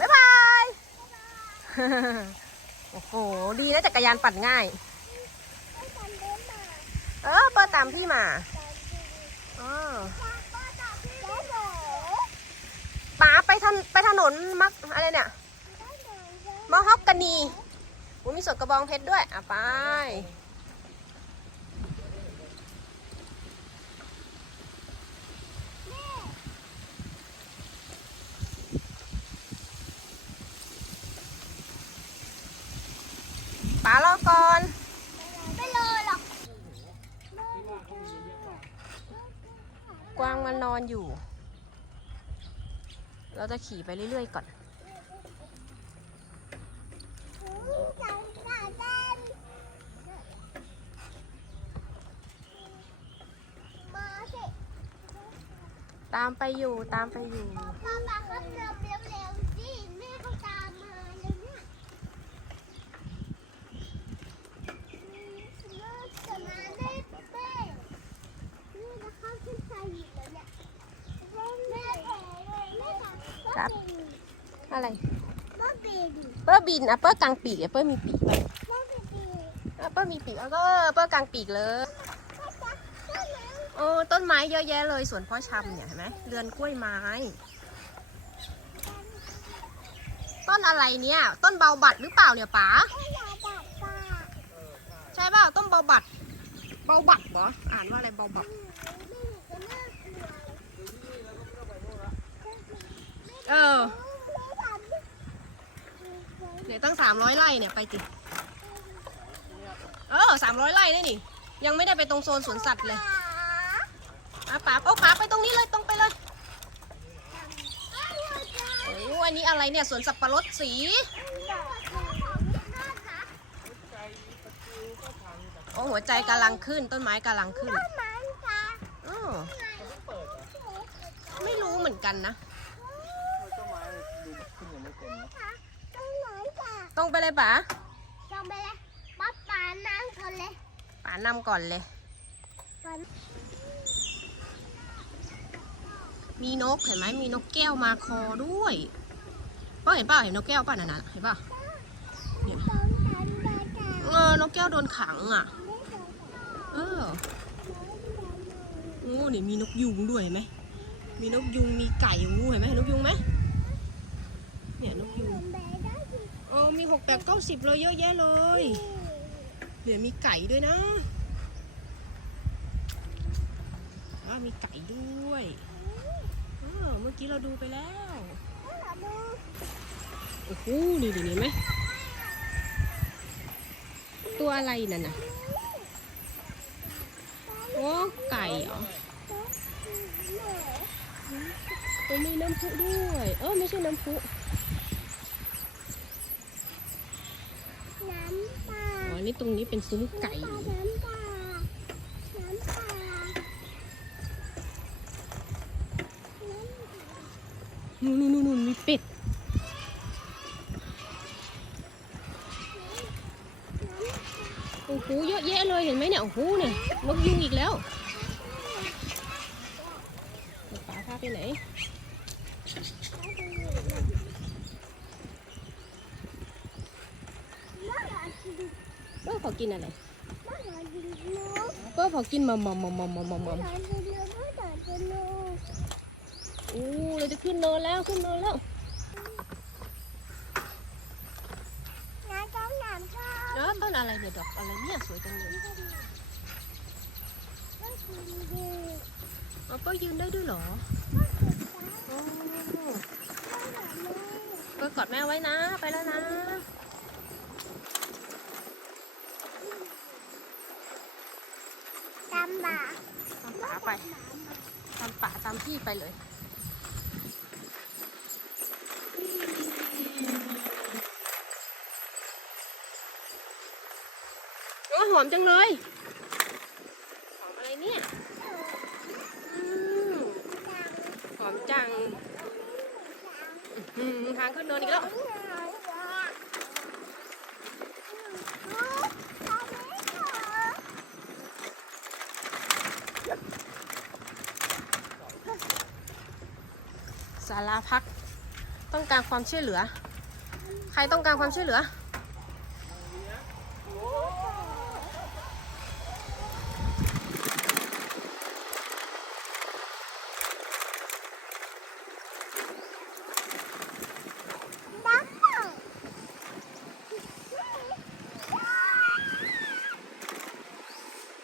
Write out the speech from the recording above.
บ๊ายบาย โอ้โห ดีนะจักรยานปั่นง่าย เออเปิดตามพี่มาอ๋อป๋าไปถนไปถนนมักอะไรเนี่ยมอฮอกกานีโอ้มีสวนกระบองเพชรด้วย อะไป ป๋ารอก่อน ไม่เลยหรอกกวางมันนอนอยู่ เราจะขี่ไปเรื่อยๆก่อนจังหวะเต้นมาสิตามไปอยู่ตามไปอยู่ ป้าป้าเขาเร็วเร็วเร็วสิแม่เขาตามมาเลยเนี่ยเลิกจะมาได้เป้นี่นะเขาขึ้นใจอีกแล้วเนี่ยแม่แผลเลยแม่ค่ะ ครับ อะไรแม่บินเปิ้ลบินอะเปิ้ลกลางปีกอะเปิ้ลมีปีกไหมแม่บินอะเปิ้ลมีปีกแล้วก็เปิ้ลกลางปีกเลยแม่จ๊ะแม่นะโอ้ต้นไม้เยอะแยะเลยสวนพ่อชำเนี่ยเห็นไหมเรือนกล้วยไม้ ต้นอะไรเนี่ย ต้นเบาบัดหรือเปล่าเนี่ยป๋าแม่อยากจับปลาใช่เปล่าต้นเบาบัดเบาบัดเหรออ่านว่าอะไรเบาบัดเออ เนี่ยตั้งสามร้อยไร่เนี่ยไปจิเออสามร้อยไร่นี่นี่ ยังไม่ได้ไปตรงโซนสวนสัตว์เลยอะป๋าโอ้ป๋าไปตรงนี้เลยตรงไปเลยโอ้อันนี้อะไรเนี่ยสวนสับปะรดสีโอ้หัวใจกำลังขึ้นต้นไม้กำลังขึ้นออไม่รู้เหมือนกันนะ ต้นไม้ดูขึ้นยังไม่เต็มนะ ตรงไปเลยป๋าป๊าป๊านั่งคนเลยป๋านำก่อนเลยมีนกเห็นไหมมีนกแก้วมาคอด้วยเป้าเห็นเปล่าเห็นนกแก้วป่ะนั่นน่ะเห็นป่ะเนี่ยเออนกแก้วโดนขังอะเออโอ้นี่มีนกยุงด้วยเห็นไหมมีนกยุงมีไก่โอ้เห็นไหมเห็นนกยุงไหมเนี่ยนกยุงเอ อมีหกแปดเก้าสิบเลยเยอะแยะเลยเนี่ยมีไก่ด้วยนะอ้าวมีไก่ด้วยอ้าวเมื่อกี้เราดูไปแล้วโอ้โหนี่ดิเห็นไหมตัวอะไรนั่นน่ะโอ้ไก่เหรอโอ้มีน้ำพุด้วย เออไม่ใช่น้ำพุ น้ำปลา อ๋อ นี่ตรงนี้เป็นซุ้มไก่ นู่นนู่นนู่นมีเป็ด โอ้โห เยอะแยะเลยเห็นไหมเนี่ย โอ้โหเนี่ยนกยุงอีกแล้วเดี๋ยวป๋าพาไปไหน เปิ้ล ขอกินอะไรเปิ้ลขอกินมัมมัมมัมมัมมัมมัมมัมโอ้เราจะขึ้นเนินแล้วขึ้นเนินแล้วเออต้นอะไรเนี่ยดอกอะไรเนี่ยสวยจังเลยเอาเปิ้ลยืนได้ด้วยเหรอโอ้เปิ้ลกอดแม่ไว้นะ ไปแล้วนะ ตามป่าไปตามป่าตามพี่ไปเลยโอ้หอมจังเลยหอมอะไรเนี่ยหอมจังอืมทางขึ้นเนินอีกแล้ว ศาลาพัก ต้องการความช่วยเหลือ ใครต้องการความช่วยเหลือ